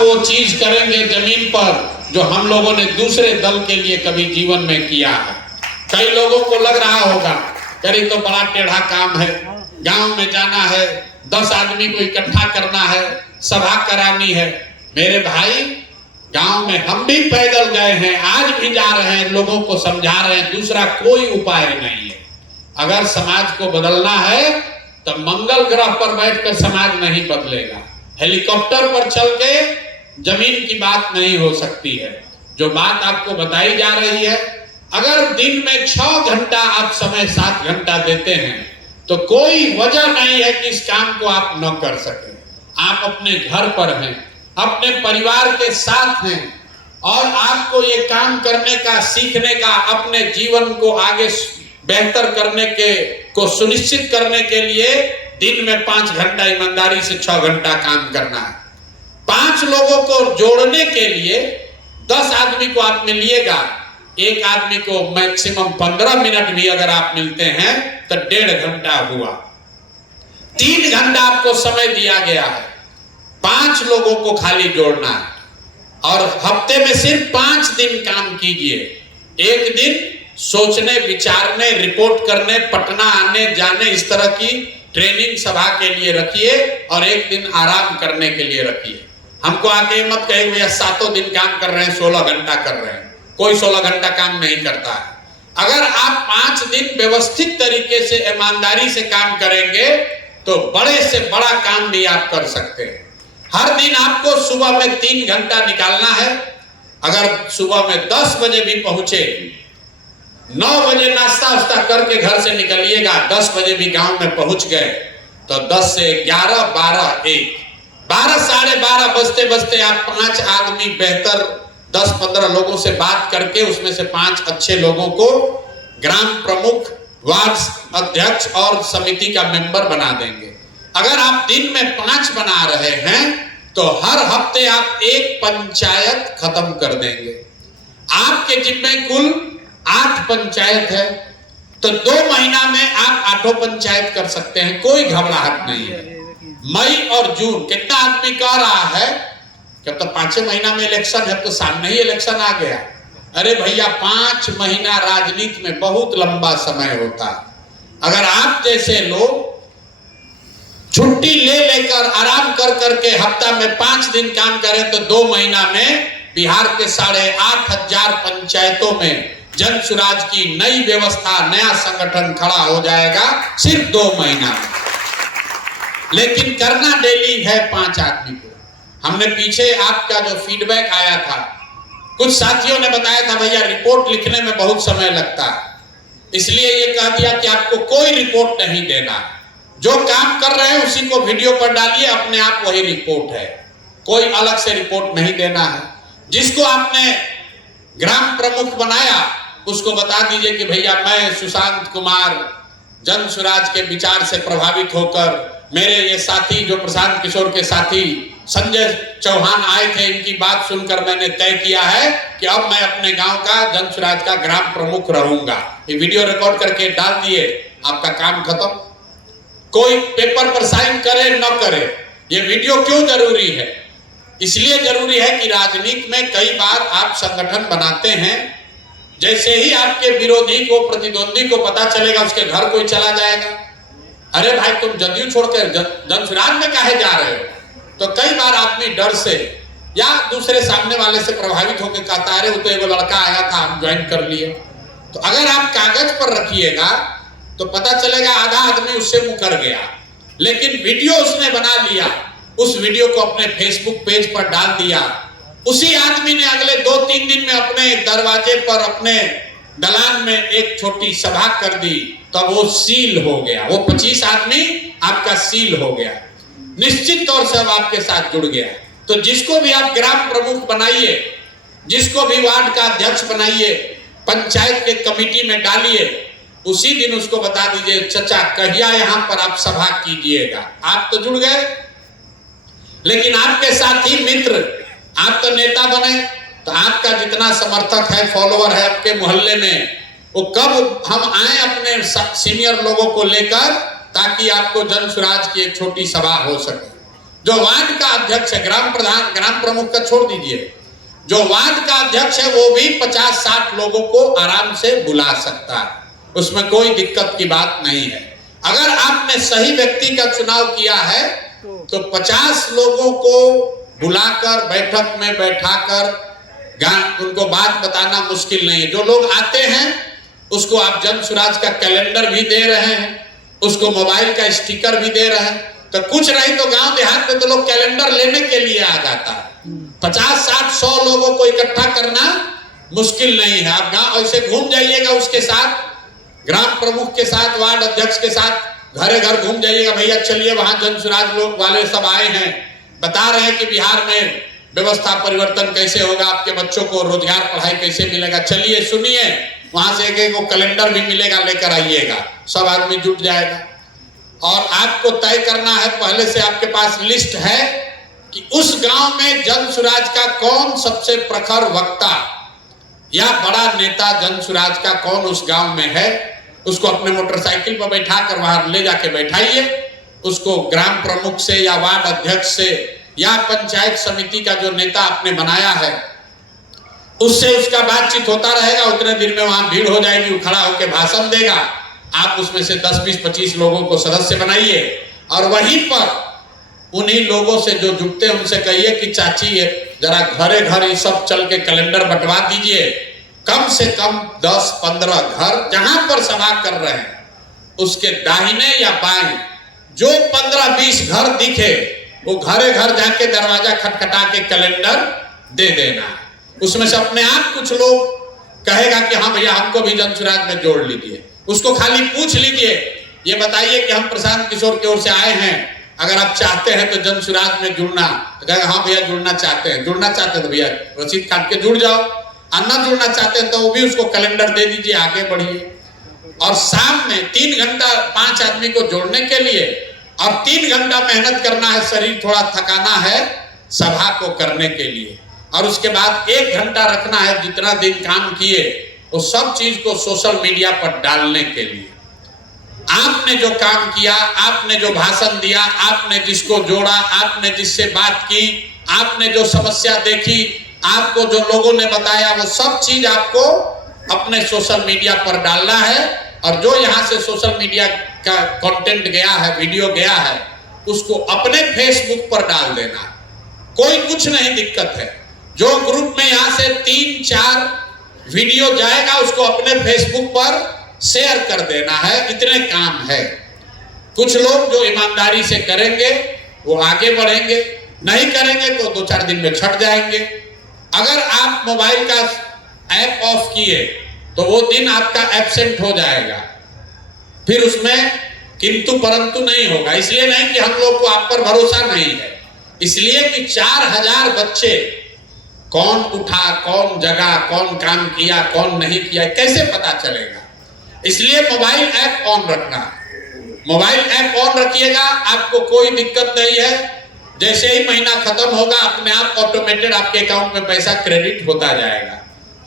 वो चीज करेंगे जमीन पर जो हम लोगों ने दूसरे दल के लिए कभी जीवन में किया है। कई लोगों को लग रहा होगा करी तो बड़ा टेढ़ा काम है, गांव में जाना है, 10 आदमी को इकट्ठा करना है, सभा करानी है। मेरे भाई, गांव में हम भी पैदल गए हैं, आज भी जा रहे हैं, लोगों को समझा रहे हैं, दूसरा कोई उपाय नहीं है। अगर समाज को बदलना है तो मंगल ग्रह पर बैठकर समाज नहीं बदलेगा, हेलीकॉप्टर पर चल के जमीन की बात नहीं हो सकती है। जो बात आपको बताई जा रही है, अगर दिन में 6 घंटा आप समय 7 घंटा देते हैं तो कोई वजह नहीं है कि इस काम को आप न कर सकें। आप अपने घर पर हैं, अपने परिवार के साथ हैं और आपको ये काम करने का, सीखने का, अपने जीवन को आगे बेहतर करने के को सुनिश्चित करने के लिए दिन में 5 घंटा ईमानदारी से 6 घंटा काम करना है। 5 लोगों को जोड़ने के लिए 10 आदमी को आप मिलिएगा, एक आदमी को मैक्सिमम 15 मिनट भी अगर आप मिलते हैं तो 1.5 घंटा हुआ। 3 घंटा आपको समय दिया गया है, 5 लोगों को खाली जोड़ना है और हफ्ते में सिर्फ 5 दिन काम कीजिए। एक दिन सोचने, विचारने, रिपोर्ट करने, पटना आने जाने, इस तरह की ट्रेनिंग सभा के लिए रखिए और एक दिन आराम करने के लिए रखिए। हमको आके मत कहे भैया 7 दिन काम कर रहे हैं, 16 घंटा कर रहे हैं। कोई 16 घंटा काम नहीं करता है। अगर आप 5 दिन व्यवस्थित तरीके से, ईमानदारी से काम करेंगे तो बड़े से बड़ा काम भी आप कर सकते हैं। हर दिन आपको सुबह में 3 घंटा निकालना है। अगर सुबह में 10 बजे भी पहुंचे, 9 बजे नाश्ता वास्ता करके घर से निकलिएगा, 10 बजे भी गांव में पहुंच गए तो 10 से 11, 12, 1, 12, साढ़े 12 बजते बजते आप 5 आदमी बेहतर 10-15 लोगों से बात करके उसमें से 5 अच्छे लोगों को ग्राम प्रमुख, वार्ड अध्यक्ष और समिति का मेंबर बना देंगे। अगर आप दिन में 5 बना रहे हैं तो हर हफ्ते आप 1 पंचायत खत्म कर देंगे। आपके जिम्मे कुल 8 पंचायत है तो 2 महीना में आप 8 पंचायत कर सकते हैं, कोई घबराहट नहीं है। मई और जून कितना आदमी कह रहा है कि तो 5 महीना में इलेक्शन है, तो सामने ही इलेक्शन आ गया। अरे भैया, 5 महीना राजनीति में बहुत लंबा समय होता है। अगर आप जैसे लोग छुट्टी ले लेकर आराम कर करके हफ्ता में 5 दिन काम करें तो 2 महीना में बिहार के 8,500 पंचायतों में जन सुराज की नई व्यवस्था, नया संगठन खड़ा हो जाएगा, सिर्फ 2 महीना में। लेकिन करना डेली है 5 आदमी को। हमने पीछे आपका जो फीडबैक आया था, कुछ साथियों ने बताया था भैया रिपोर्ट लिखने में बहुत समय लगता है, इसलिए ये कह दिया कि आपको कोई रिपोर्ट नहीं देना, जो काम कर रहे हैं उसी को वीडियो पर डालिए, अपने आप वही रिपोर्ट है, कोई अलग से रिपोर्ट नहीं देना है। जिसको आपने ग्राम प्रमुख बनाया उसको बता दीजिए कि भैया मैं सुशांत कुमार जन सुराज के विचार से प्रभावित होकर, मेरे ये साथी जो प्रशांत किशोर के साथी संजय चौहान आए थे, इनकी बात सुनकर मैंने तय किया है कि अब मैं अपने गांव का जन सुराज का ग्राम प्रमुख रहूंगा। ये वीडियो रिकॉर्ड करके डाल दिए, आपका काम खत्म। कोई पेपर पर साइन करे न करे, ये वीडियो क्यों जरूरी है? इसलिए जरूरी है कि राजनीति में कई बार आप संगठन बनाते हैं, जैसे ही आपके विरोधी को, प्रतिद्वंदी को पता चलेगा उसके घर कोई चला जाएगा, अरे भाई तुम जदयू छोड़कर जन सुराज में काहे जा रहे हो? तो कई बार आदमी डर से या दूसरे सामने वाले से प्रभावित होकर कहता है, अरे वो तो एगो लड़का आया था हम ज्वाइन कर लिए। तो अगर आप कागज पर रखिएगा तो पता चलेगा आधा आदमी उससे मुकर गया, लेकिन वीडियो उसने बना लिया, उस वीडियो को अपने फेसबुक पेज पर डाल दिया, उसी आदमी ने अगले 2-3 दिन में अपने दरवाजे पर, अपने दलान में एक छोटी सभा कर दी, तब वो सील हो गया, वो 25 आदमी आपका सील हो गया, निश्चित तौर से अब आपके साथ जुड़ गया। तो जिसको भी आप ग्राम प्रमुख बनाइए, जिसको भी वार्ड का अध्यक्ष बनाइए, पंचायत के कमेटी में डालिए, उसी दिन उसको बता दीजिए चचा कहिया यहाँ पर आप सभा कीजिएगा। आप तो जुड़ गए, लेकिन आपके साथी मित्र, आप तो नेता बने, तो आपका जितना समर्थक है, फॉलोअर है आपके मोहल्ले में, वो कब हम आए अपने सीनियर लोगों को लेकर, ताकि आपको जन सुराज की एक छोटी सभा हो सके। जो वार्ड का अध्यक्ष है, ग्राम प्रधान, ग्राम प्रमुख का छोड़ दीजिए, जो वार्ड का अध्यक्ष है वो भी 50-60 लोगों को आराम से बुला सकता है, उसमें कोई दिक्कत की बात नहीं है। अगर आपने सही व्यक्ति का चुनाव किया है तो 50 लोगों को बुलाकर बैठक में बैठाकर उनको बात बताना मुश्किल नहीं है। जो लोग आते हैं उसको आप जन सुराज का कैलेंडर भी दे रहे हैं, उसको मोबाइल का स्टिकर भी दे रहे हैं, तो कुछ नहीं तो गांव देहात में तो लोग कैलेंडर लेने के लिए आ जाता है। 50-60-100 लोगों को इकट्ठा करना मुश्किल नहीं है। आप गांव ऐसे घूम जाइएगा, उसके साथ ग्राम प्रमुख के साथ, वार्ड अध्यक्ष के साथ घरे घर घूम जाइएगा, भैया चलिए वहां जन सुराज लोग वाले सब आए हैं, बता रहे हैं कि बिहार में व्यवस्था परिवर्तन कैसे होगा, आपके बच्चों को रोजगार पढ़ाई कैसे मिलेगा, चलिए सुनिए, वहां से एक वो कैलेंडर भी मिलेगा, लेकर आइएगा, सब आदमी जुट जाएगा। और आपको तय करना है, पहले से आपके पास लिस्ट है कि उस गांव में जन सुराज का कौन सबसे प्रखर वक्ता या बड़ा नेता जन सुराज का कौन उस गांव में है, उसको अपने मोटरसाइकिल पर बैठा कर वहां ले जाके बैठाइए, उसको ग्राम प्रमुख से या वार्ड अध्यक्ष से या पंचायत समिति का जो नेता आपने बनाया है उससे उसका बातचीत होता रहेगा। उतने दिन में वहां भीड़ हो जाएगी, वो खड़ा होकर भाषण देगा, आप उसमें से 10, 20, 25 लोगों को सदस्य बनाइए और वहीं पर उन्हीं लोगों से जो जुटते हैं उनसे कहिए कि चाची जरा घरे घर ये सब चल के कैलेंडर बंटवा दीजिए, कम से कम 10-15 घर जहां पर सभा कर रहे हैं उसके दाहिने या बाएं जो 15-20 घर दिखे वो घरे घर जाके दरवाजा खटखटा के कैलेंडर दे देना। उसमें से अपने आप कुछ लोग कहेगा कि हाँ भैया हमको भी जन सुराज में जोड़ लीजिए। उसको खाली पूछ लीजिए, ये बताइए कि हम प्रशांत किशोर की ओर से आए हैं, अगर आप चाहते हैं तो जन सुराज में जुड़ना, तो कहेगा हाँ भैया जुड़ना चाहते हैं, जुड़ना चाहते हैं तो भैया रसीद काट के जुड़ जाओ, और न जुड़ना चाहते हैं तो वो भी उसको कैलेंडर दे दीजिए, आगे बढ़िए। और शाम में 3 घंटा 5 आदमी को जोड़ने के लिए और 3 घंटा मेहनत करना है, शरीर थोड़ा थकाना है सभा को करने के लिए, और उसके बाद 1 घंटा रखना है जितना दिन काम किए वो सब चीज को सोशल मीडिया पर डालने के लिए। आपने जो काम किया, आपने जो भाषण दिया, आपने जिसको जोड़ा, आपने जिससे बात की, आपने जो समस्या देखी, आपको जो लोगों ने बताया, वो सब चीज आपको अपने सोशल मीडिया पर डालना है। और जो यहाँ से सोशल मीडिया का कंटेंट गया है, वीडियो गया है, उसको अपने फेसबुक पर डाल देना, कोई कुछ नहीं दिक्कत है। जो ग्रुप में यहाँ से 3-4 वीडियो जाएगा उसको अपने फेसबुक पर शेयर कर देना है, इतने काम है। कुछ लोग जो ईमानदारी से करेंगे वो आगे बढ़ेंगे, नहीं करेंगे तो 2-4 दिन में छट जाएंगे। अगर आप मोबाइल का ऐप ऑफ किए तो वो दिन आपका एब्सेंट हो जाएगा, फिर उसमें किंतु परंतु नहीं होगा। इसलिए नहीं कि हम लोग को आप पर भरोसा नहीं है, इसलिए कि 4000 बच्चे कौन उठा, कौन जगा, कौन काम किया, कौन नहीं किया, कैसे पता चलेगा। इसलिए मोबाइल ऐप ऑन रखना, मोबाइल ऐप ऑन रखिएगा, आपको कोई दिक्कत नहीं है। जैसे ही महीना खत्म होगा अपने आप ऑटोमेटेड आपके अकाउंट में पैसा क्रेडिट होता जाएगा।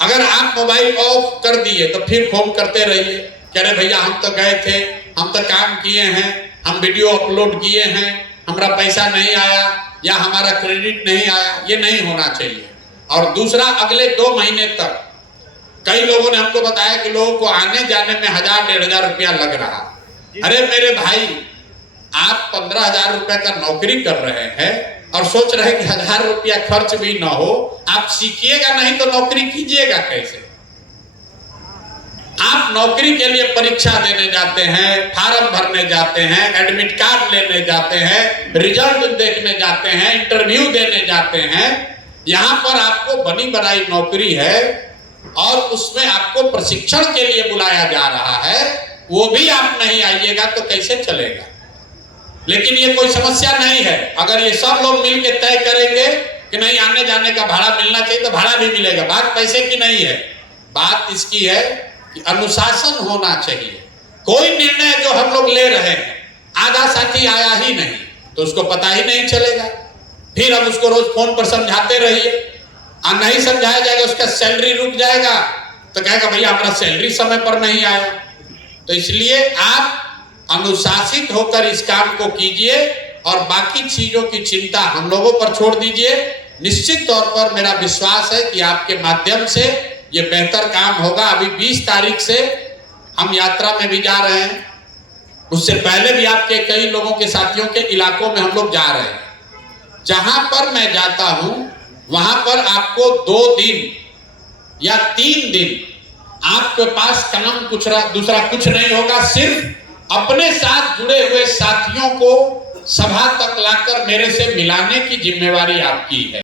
अगर आप मोबाइल ऑफ कर दिए तो फिर फोन करते रहिए, कह रहे भैया हम तो गए थे, हम तो काम किए हैं, हम वीडियो अपलोड किए हैं, हमारा पैसा नहीं आया या हमारा क्रेडिट नहीं आया, ये नहीं होना चाहिए। और दूसरा, अगले 2 महीने तक कई लोगों ने हमको बताया कि लोगों को आने जाने में 1000-1500 रुपया लग रहा। अरे मेरे भाई, आप 15,000 रुपए का नौकरी कर रहे हैं और सोच रहे हैं कि 1000 रुपया खर्च भी ना हो, आप सीखिएगा नहीं तो नौकरी कीजिएगा कैसे। आप नौकरी के लिए परीक्षा देने जाते हैं, फार्म भरने जाते हैं, एडमिट कार्ड लेने जाते हैं, रिजल्ट देखने जाते हैं, इंटरव्यू देने जाते हैं। यहाँ पर आपको बनी बनाई नौकरी है और उसमें आपको प्रशिक्षण के लिए बुलाया जा रहा है, वो भी आप नहीं आइएगा तो कैसे चलेगा। लेकिन ये कोई समस्या नहीं है, अगर ये सब लोग मिलकर तय करेंगे कि नहीं आने जाने का भाड़ा मिलना चाहिए तो भाड़ा भी मिलेगा। बात पैसे की नहीं है, बात इसकी है कि अनुशासन होना चाहिए। कोई निर्णय जो हम लोग ले रहे हैं, आधा साथी आया ही नहीं तो उसको पता ही नहीं चलेगा, फिर हम उसको रोज फोन पर समझाते रहिए और नहीं समझाया जाएगा, उसका सैलरी रुक जाएगा तो कहेगा भैया हमारा सैलरी समय पर नहीं आया। तो इसलिए आप अनुशासित होकर इस काम को कीजिए और बाकी चीजों की चिंता हम लोगों पर छोड़ दीजिए। निश्चित तौर पर मेरा विश्वास है कि आपके माध्यम से ये बेहतर काम होगा। अभी 20 तारीख से हम यात्रा में भी जा रहे हैं, उससे पहले भी आपके कई लोगों के साथियों के इलाकों में हम लोग जा रहे हैं। जहां पर मैं जाता हूं वहां पर आपको 2 दिन या 3 दिन आपके पास काम दूसरा कुछ नहीं होगा। सिर्फ अपने साथ जुड़े हुए साथियों को सभा तक लाकर मेरे से मिलाने की जिम्मेवारी आपकी है।